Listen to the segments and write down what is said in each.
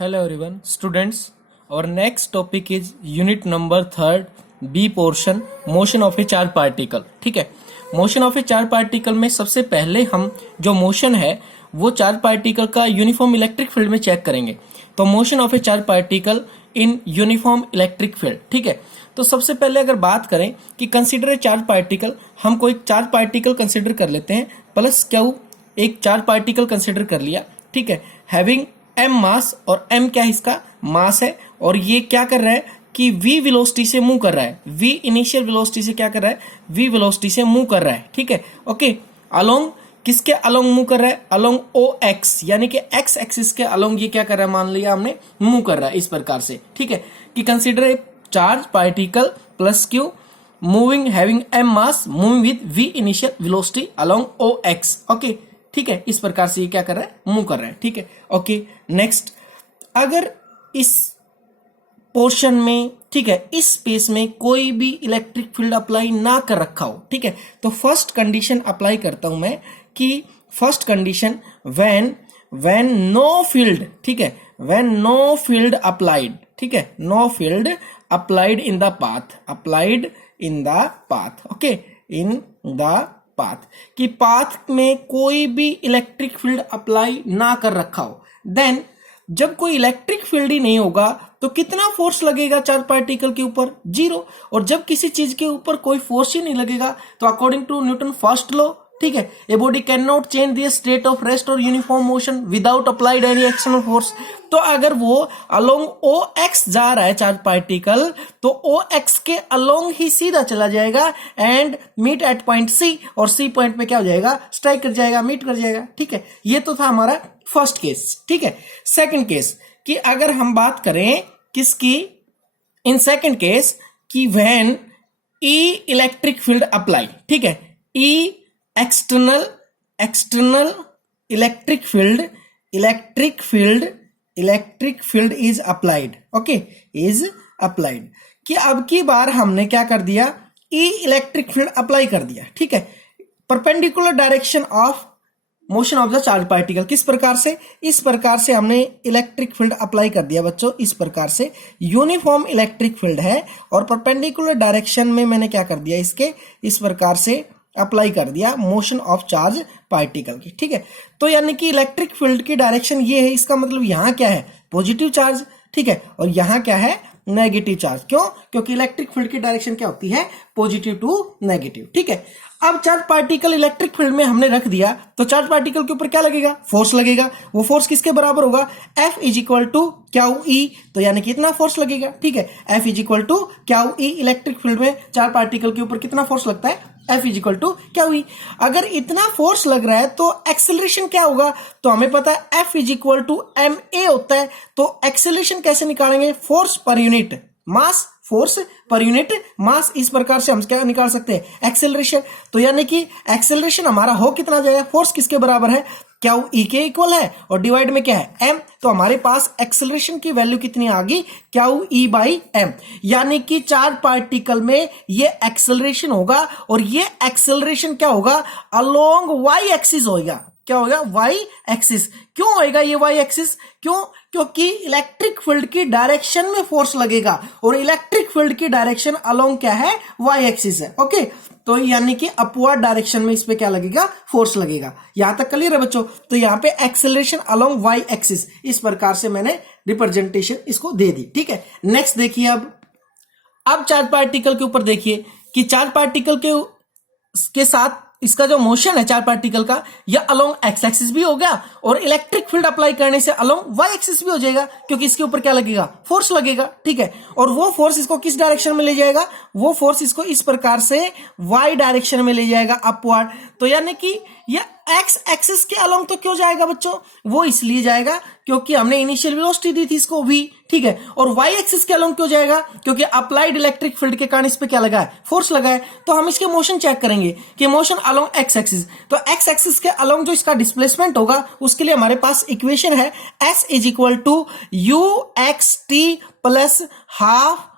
Hello everyone, students. Our next topic is unit number third, B portion, motion of a charge particle. ठीक है, motion of A charge particle में सबसे पहले हम जो motion है वो चार्ज पार्टिकल का यूनिफॉर्म इलेक्ट्रिक फील्ड में चेक करेंगे. तो motion of A charge particle in uniform electric field. ठीक है, तो सबसे पहले अगर बात करें कि कंसिडर ए चार्ज पार्टिकल, हम कोई चार्ज पार्टिकल कंसिडर कर लेते हैं प्लस क्यू, एक चार्ज पार्टिकल कंसिडर कर लिया. ठीक है, हैविंग m मास, और m क्या है, इसका मास है, और ये क्या कर रहा है कि v वेलोसिटी से मूव कर रहा है. v इनिशियल वेलोसिटी से क्या कर रहा है, v वेलोसिटी से मूव कर रहा है. ठीक है, ओके. अलोंग किसके अलोंग मूव कर रहा है, अलोंग OX, यानी कि x एक्सिस के अलोंग ये क्या कर रहा है, मान लिया हमने मूव कर रहा है इस प्रकार से. ठीक है, कि consider a charge particle plus q moving having m mass moving with v initial velocity along OX. Okay, ठीक है, इस प्रकार से ये क्या कर रहा है, मूव कर रहा है. ठीक है, ओके. नेक्स्ट, अगर इस पोर्शन में, ठीक है, इस स्पेस में कोई भी इलेक्ट्रिक फील्ड अप्लाई ना कर रखा हो, ठीक है, तो फर्स्ट कंडीशन अप्लाई करता हूं मैं कि first condition when know field, ठीक है, व्हेन नो फील्ड अप्लाइड, ठीक है, know field applied in the path, applied in the path, okay, in the path, कि पाथ में कोई भी इलेक्ट्रिक फील्ड अप्लाई ना कर रखा हो, देन जब कोई इलेक्ट्रिक फील्ड ही नहीं होगा तो कितना फोर्स लगेगा चार्ज पार्टिकल के ऊपर, 0. और जब किसी चीज के ऊपर कोई फोर्स ही नहीं लगेगा तो according to Newton first law, ठीक है, a body can not change the state of rest or uniform motion without applied any external force. तो अगर वो अलोंग OX जा रहा है चार्ज पार्टिकल, तो OX के अलोंग ही सीधा चला जाएगा and meet at point C, और C पॉइंट पे क्या हो जाएगा, स्ट्राइक कर जाएगा, मीट कर जाएगा. ठीक है, ये तो था हमारा फर्स्ट केस. ठीक है, सेकंड केस कि अगर हम बात करें किसकी, इन सेकंड केस कि when E electric field apply, ठीक है, E external electric field is applied, okay, is applied, कि अब की बार हमने क्या कर दिया, E इलेक्ट्रिक फील्ड अप्लाई कर दिया. ठीक है, perpendicular direction of motion of the charge particle. किस प्रकार से, इस प्रकार से हमने इलेक्ट्रिक फील्ड अप्लाई कर दिया बच्चों. इस प्रकार से यूनिफॉर्म इलेक्ट्रिक फील्ड है और परपेंडिकुलर डायरेक्शन में मैंने क्या कर दिया, इसके इस प्रकार से अप्लाई कर दिया मोशन ऑफ चार्ज पार्टिकल की. ठीक है, तो यानी कि इलेक्ट्रिक फील्ड की डायरेक्शन ये है, इसका मतलब यहां क्या है, पॉजिटिव चार्ज. ठीक है, और यहां क्या है, नेगेटिव चार्ज. क्यों, क्योंकि इलेक्ट्रिक फील्ड की डायरेक्शन क्या होती है, पॉजिटिव टू नेगेटिव. ठीक है, अब चार्ज पार्टिकल इलेक्ट्रिक फील्ड में हमने रख दिया तो चार्ज पार्टिकल के ऊपर क्या लगेगा, फोर्स लगेगा. वो फोर्स किसके बराबर होगा, F is equal to q E, तो यानी कि इतना फोर्स लगेगा. ठीक है, F is equal to q E, electric field में चार्ज पार्टिकल के ऊपर कितना फोर्स लगता है, F is equal to q E. अगर इतना फोर्स लग रहा है तो एक्सेलरेशन क्या होगा, तो हमें पता है F is equal to ma होता है. तो एक्सेलरेशन कैसे निकालेंगे, force per unit mass, force per unit mass. इस प्रकार से हम क्या निकाल सकते हैं, एक्सेलरेशन. तो यानी कि एक्सेलरेशन हमारा हो कितना जाएगा, फोर्स किसके बराबर है, क्यू ई के इक्वल है, और डिवाइड में क्या है, m. तो हमारे पास एक्सेलरेशन की वैल्यू कितनी आ गई, क्यू ई बाई एम. यानी कि चार्ज पार्टिकल में ये एक्सेलरेशन होगा, और ये एक्सेलरेशन क्या होगा, अलोंग वाई एक्सिस होगा. क्या होगा, वाई एक्सिस. क्यों होएगा ये वाई एक्सिस, क्यों, क्योंकि इलेक्ट्रिक फील्ड की डायरेक्शन में फोर्स लगेगा, और इलेक्ट्रिक फील्ड की डायरेक्शन अलोंग क्या है, वाई एक्सिस है. ओके, तो यानी कि अपवर्ड डायरेक्शन में इस पे क्या लगेगा, फोर्स लगेगा. यहां तक क्लियर है बच्चों. तो यहां पे एक्सेलरेशन अलोंग वाई एक्सिस, इस प्रकार से मैंने रिप्रेजेंटेशन इसको दे दी. ठीक है, नेक्स्ट देखिए, अब चार्ज पार्टिकल के ऊपर देखिए कि चार्ज पार्टिकल के साथ इसका जो मोशन है चार्ज पार्टिकल का, यह अलोंग एक्स एक्सिस भी हो गया, और इलेक्ट्रिक फील्ड अप्लाई करने से अलोंग वाई एक्सिस भी हो जाएगा, क्योंकि इसके ऊपर क्या लगेगा, फोर्स लगेगा. ठीक है, और वो फोर्स इसको किस डायरेक्शन में ले जाएगा, वो फोर्स इसको इस प्रकार से वाई डायरेक्शन में ले जाएगा, अपवर्ड. तो यानी कि यह एक्स एक्सिस के अलोंग तो क्यों जाएगा बच्चों, वो इसलिए जाएगा क्योंकि हमने इनिशियल वेलोसिटी दी थी इसको v. ठीक है, और y एक्सिस के अलोंग क्यों जाएगा, क्योंकि अप्लाइड इलेक्ट्रिक फील्ड के कारण इस पे क्या लगा है, फोर्स लगा है. तो हम इसके मोशन चेक करेंगे कि मोशन अलोंग एक्स एक्सिस, तो एक्स एक्सिस के अलोंग जो इसका डिस्प्लेसमेंट होगा, उसके लिए हमारे पास इक्वेशन है s is equal to u x t plus half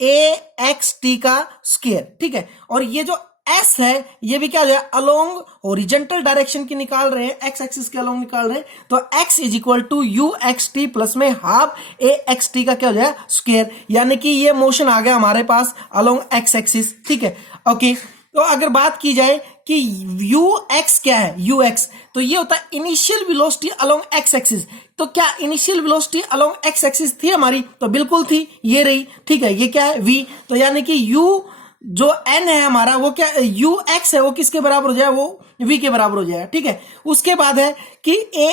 a x t का स्क्वायर. ठीक है, और ये जो एस है ये भी क्या हो जाएगा, अलोंग ओरिजेंटल डायरेक्शन की निकाल रहे हैं, एक्स एक्सिस के अलोंग निकाल रहे हैं, तो x is equal to u x t plus में हाफ ए एक्स टी का क्या हो जाएगा, स्क्वायर, यानी कि ये मोशन आ गया हमारे पास अलोंग एक्स एक्सिस। ठीक है, ओके। तो अगर बात की जाए कि यू एक्स क्या है, यू एक्स तो ये होता है initial velocity along x axis. तो क्या initial velocity along x axis थी हमारी, तो बिल्कुल थी, ये रही। ठीक है, ये क्या है, v, तो यानी कि u जो n है हमारा वो क्या, यू एक्स है वो किसके बराबर हो जाए, वो v के बराबर हो जाएगा। ठीक है, उसके बाद है कि ए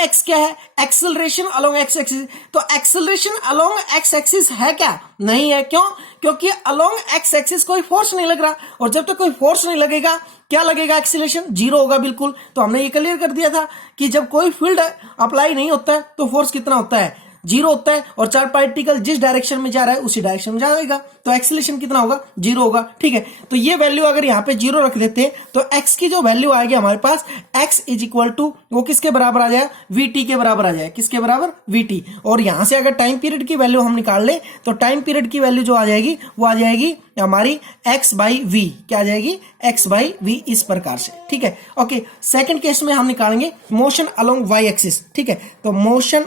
एक्स क्या है, एक्सेलरेशन अलोंग एक्स एक्सिस। तो एक्सेलरेशन अलोंग एक्स एक्सिस है क्या, नहीं है, क्यों, क्योंकि अलोंग एक्स एक्सिस कोई फोर्स नहीं लग रहा, और जब तक कोई फोर्स नहीं लगेगा क्या लगेगा, एक्सेलरेशन जीरो होगा बिल्कुल। तो हमने ये क्लियर कर दिया था कि जब कोई फील्ड अप्लाई नहीं होता है तो फोर्स कितना होता है, जीरो होता है, और चार्ज पार्टिकल जिस डायरेक्शन में जा रहा है उसी डायरेक्शन में जाएगा, तो एक्सीलरेशन कितना होगा, जीरो होगा। ठीक है, तो ये वैल्यू अगर यहाँ पे जीरो रख देते हैं तो x की जो वैल्यू आएगी हमारे पास, x इज इक्वल टू वो किसके बराबर आ जाएगा, vt के बराबर आ जाएगा, किसके बराबर, vt। और यहां से अगर टाइम पीरियड की वैल्यू हम निकाल ले तो टाइम पीरियड की वैल्यू जो आ जाएगी वो आ जाएगी हमारी x बाई वी, क्या आ जाएगी, x बाई वी, इस प्रकार से। ठीक है, ओके। सेकेंड केस में हम निकालेंगे मोशन अलोंग y एक्सिस। ठीक है, तो मोशन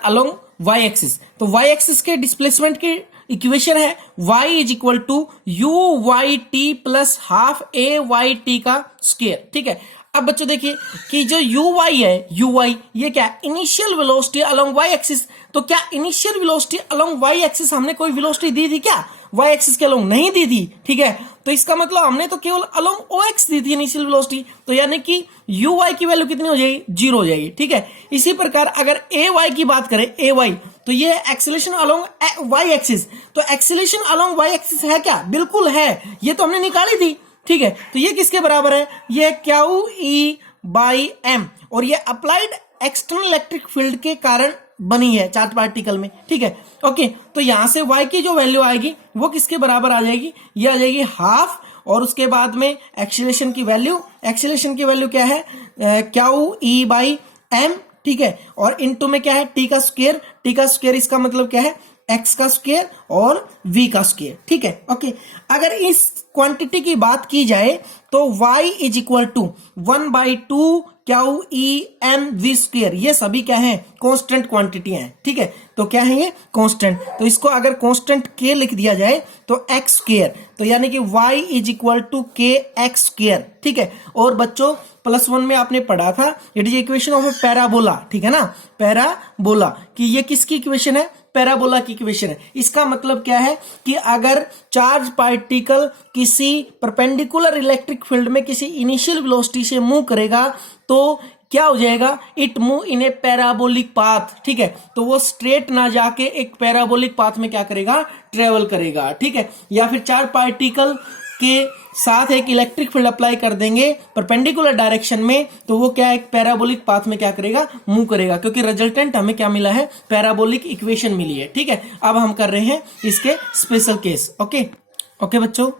अलोंग y एक्सिस, तो y एक्सिस के डिस्प्लेसमेंट की इक्वेशन है y is equal to u y t plus half a y t का स्क्वायर। ठीक है, अब बच्चों देखिए कि जो यू वाई ये क्या है, initial velocity along y axis. तो क्या initial velocity along y axis हमने कोई वेलोसिटी दी थी क्या, y एक्सिस के अलोंग नहीं दी थी। ठीक है, तो इसका मतलब हमने तो केवल अलोंग o x दी थी इनिशियल वेलोसिटी, तो यानी कि यू वाई की वैल्यू कितनी हो जाएगी, जीरो हो जाएगी। ठीक है, इसी प्रकार अगर ए वाई की बात करें, ए वाई तो ये एक्सेलरेशन अलोंग वाई एक्सिस। तो एक्सेलरेशन अलोंग वाई एक्सिस है क्या, बिल्कुल है, ये तो हमने निकाली थी। ठीक है, तो ये किसके बराबर है, ये क्यू ई बाई एम, और ये अप्लाइड एक्सटर्नल इलेक्ट्रिक फील्ड के कारण बनी है चार्ज पार्टिकल में। ठीक है, ओके। तो यहां से y की जो वैल्यू आएगी वो किसके बराबर आ जाएगी, ये आ जाएगी हाफ, और उसके बाद में एक्सीलरेशन की वैल्यू क्या है, क्यू ई बाई एम। ठीक है, और इनटू में क्या है, टी का स्क्वायर, इसका मतलब क्या है, x का स्क्वायर और v का स्क्वायर। ठीक है, ओके। अगर इस क्वांटिटी की बात की जाए तो y is equal to 1/2 q E m v square, ये सभी क्या है, कांस्टेंट क्वांटिटी हैं। ठीक है, तो क्या है ये, कांस्टेंट, तो इसको अगर कांस्टेंट k लिख दिया जाए तो x स्क्वायर, तो यानी कि y इज इक्वल टू के एक्स स्क्वायर। ठीक है, और बच्चों +1 में आपने पढ़ा था it is equation of A parabola. ठीक है ना, पैराबोला कि ये किसकी इक्वेशन है, पैराबोला की इक्वेशन है। इसका मतलब क्या है कि अगर चार्ज पार्टिकल किसी परपेंडिकुलर इलेक्ट्रिक फील्ड में किसी इनिशियल वेलोसिटी से मूव करेगा तो क्या हो जाएगा, it move in A parabolic path. ठीक है, तो वो स्ट्रेट ना जाके एक पैराबोलिक पाथ में क्या करेगा, ट्रेवल करेगा। ठीक है, या फिर चार्ज पार्टिकल के साथ एक इलेक्ट्रिक फील्ड अप्लाई कर देंगे परपेंडिकुलर डायरेक्शन में तो वो क्या एक पैराबोलिक पाथ में क्या करेगा, मूव करेगा, क्योंकि रिजल्टेंट हमें क्या मिला है, पैराबोलिक इक्वेशन मिली है। ठीक है, अब हम कर रहे हैं इसके स्पेशल केस। ओके बच्चों,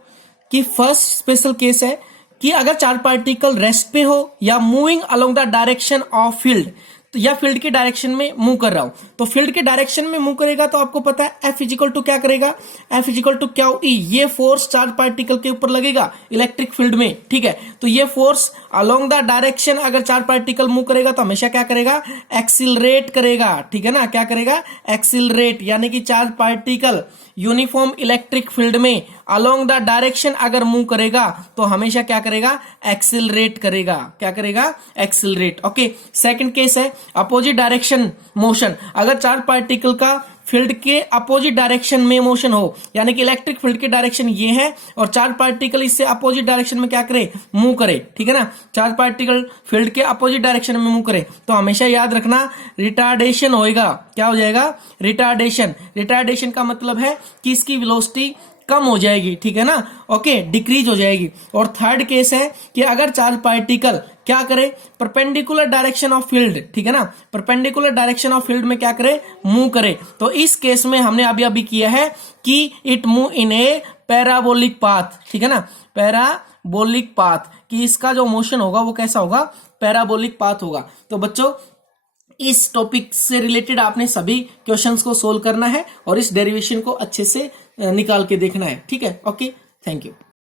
कि फर्स्ट स्पेशल केस है कि अगर चार्ज पार्टिकल रेस्ट पे हो या moving along the direction of field, तो या फील्ड के डायरेक्शन में मूव कर रहा हूं, तो फील्ड के डायरेक्शन में मूव करेगा तो आपको पता है F इजिकल टू क्या करेगा, F is equal to q E, ये फोर्स चार्ज पार्टिकल के ऊपर लगेगा इलेक्ट्रिक फील्ड में। ठीक है, तो ये फोर्स अलोंग द डायरेक्शन अगर चार्ज पार्टिकल मूव करेगा तो हमेशा क्या करेगा, एक्सिलरेट करेगा। ठीक है ना, क्या करेगा, एक्सिलरेट, यानी कि charge particle uniform electric field में अलोंग द डायरेक्शन अगर मूव करेगा तो हमेशा क्या करेगा, एक्सिलरेट करेगा। क्या करेगा, एक्सिलरेट। ओके, सेकंड केस है अपोजिट डायरेक्शन मोशन। अगर चार्ज पार्टिकल का फील्ड के अपोजिट डायरेक्शन में मोशन हो, यानी कि इलेक्ट्रिक फील्ड की डायरेक्शन ये है और चार्ज पार्टिकल इससे अपोजिट डायरेक्शन में क्या करे, मूव करे। ठीक है ना, चार्ज पार्टिकल फील्ड के अपोजिट डायरेक्शन में मूव करे तो हमेशा याद रखना रिटार्डेशन होएगा। क्या हो जाएगा, रिटार्डेशन का मतलब है कि इसकी वेलोसिटी कम हो जाएगी। ठीक है ना, ओके, डिक्रीज हो जाएगी। और थर्ड केस है कि अगर चार्ज पार्टिकल क्या करे, परपेंडिकुलर डायरेक्शन ऑफ फील्ड, ठीक है ना, परपेंडिकुलर डायरेक्शन ऑफ फील्ड में क्या करे, मूव करे। तो इस केस में हमने अभी किया है कि it move in A parabolic path. ठीक है ना, पैराबोलिक पाथ, कि इसका जो मोशन होगा वो कैसा होगा, पैराबोलिक पाथ होगा। तो बच्चों इस टॉपिक से रिलेटेड आपने सभी क्वेश्चंस को सोल्व करना है और इस डेरिवेशन को अच्छे से निकाल के देखना है, ठीक है। Okay, thank you.